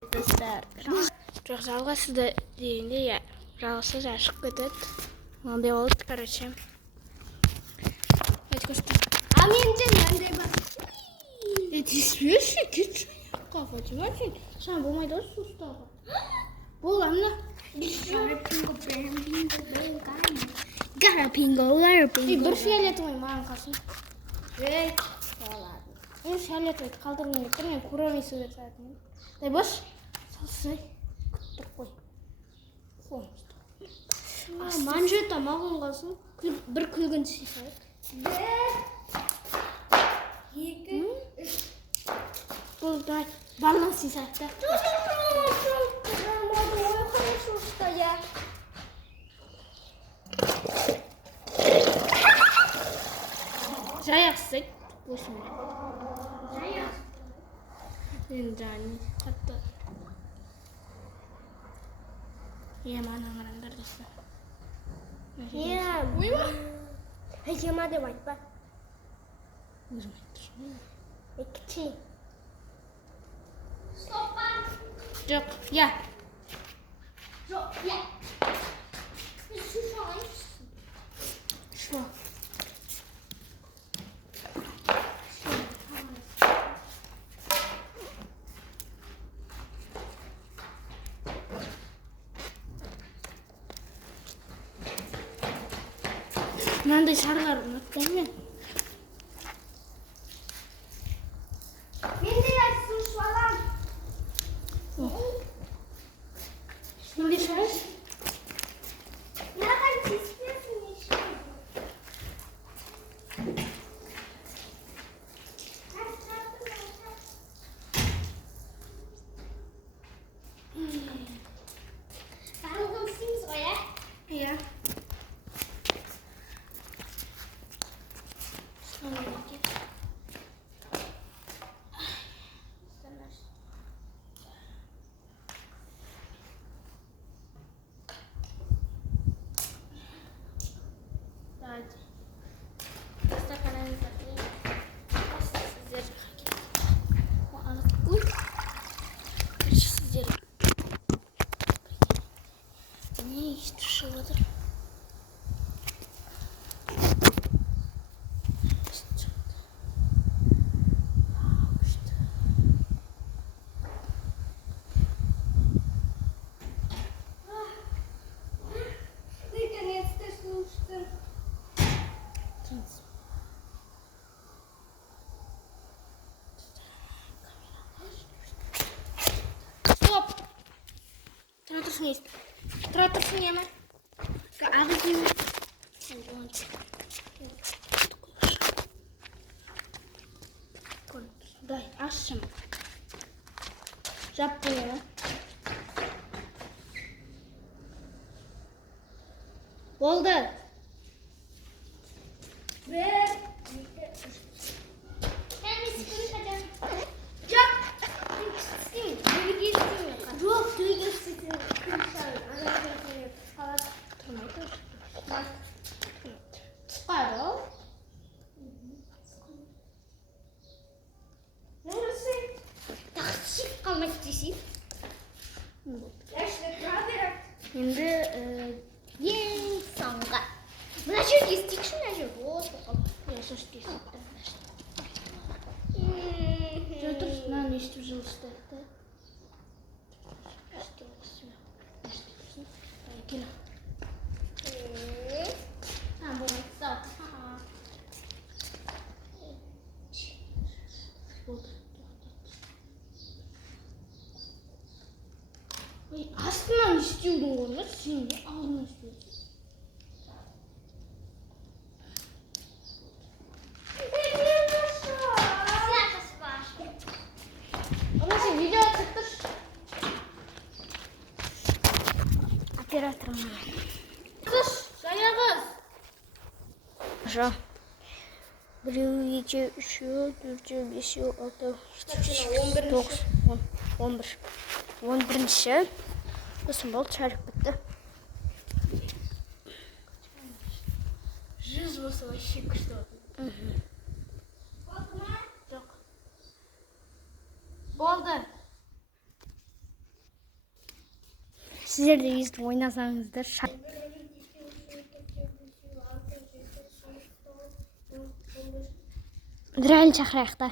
Жоқ жалғасы дегенде иә жалғасы ашық кетеді. Мынандай болады, короче. А менде мынандай бар. Тиіспеші, кетші. Қафатыма сен. Саған болмайды ғой су ұстауға. Бол, ана. Бір фиолетовый маған қалсын. Мен фиолетовый қалдырмын деп тұр, мен көремей сурет салатын. Дай бош. Салсай. Күттір қой. Манжета маған қалсын. Бір күлгін сисайық. Бұл давай баллон сисайық та. Жаяқ сысайды. Босыма. Жаяқ. Мен жаңа қатты. Маған қараңдар дейсің. Ойма. Жема деп айтпа. Өзім айттыршын. Екінші. Жоқ, я. Жоқ, я. Şu an. Şu. Mынандай шарлар ұнатпаймын мен. Менде су алам. Менде шар. Наған тиіспесін ешкі. Барлығын істейміз ғой, ә? Иә. Наконец-то слушай. Стоп! Тұра тұрсын ес. Тұра тұрсын ема. Ағыз ема. Дай, ашшым. Жап бұл ема. Болды. Bir. Ben istiyorum hocam. Çok. İsteyim. Böyle istiyorum. Çok duygu istiyorum. Çıqar o. Neresi? Taksit kalmak istiyorsun. Yaşlı krater. Енді Ең соңғы. Мына жерде істейікші, мына жер бос болып. Ясы істейсің. Жатыр, мынаны естіп жылыстайық та. Кел. Болмайды, сау. Болды. Астынан істеудің орнына сен де алдынан істейсің. Видео çıktır. Операторым. Kız, saya kız. Жа. 1, 2, 3, 4, 5, 6, 9, 11. 11-ші. Сосын болды, шарик бітті. 100 болса вообще күшті болады. Жоқ. Болды. Sizler de izleyin oynasanızdır. Реально чахрах та.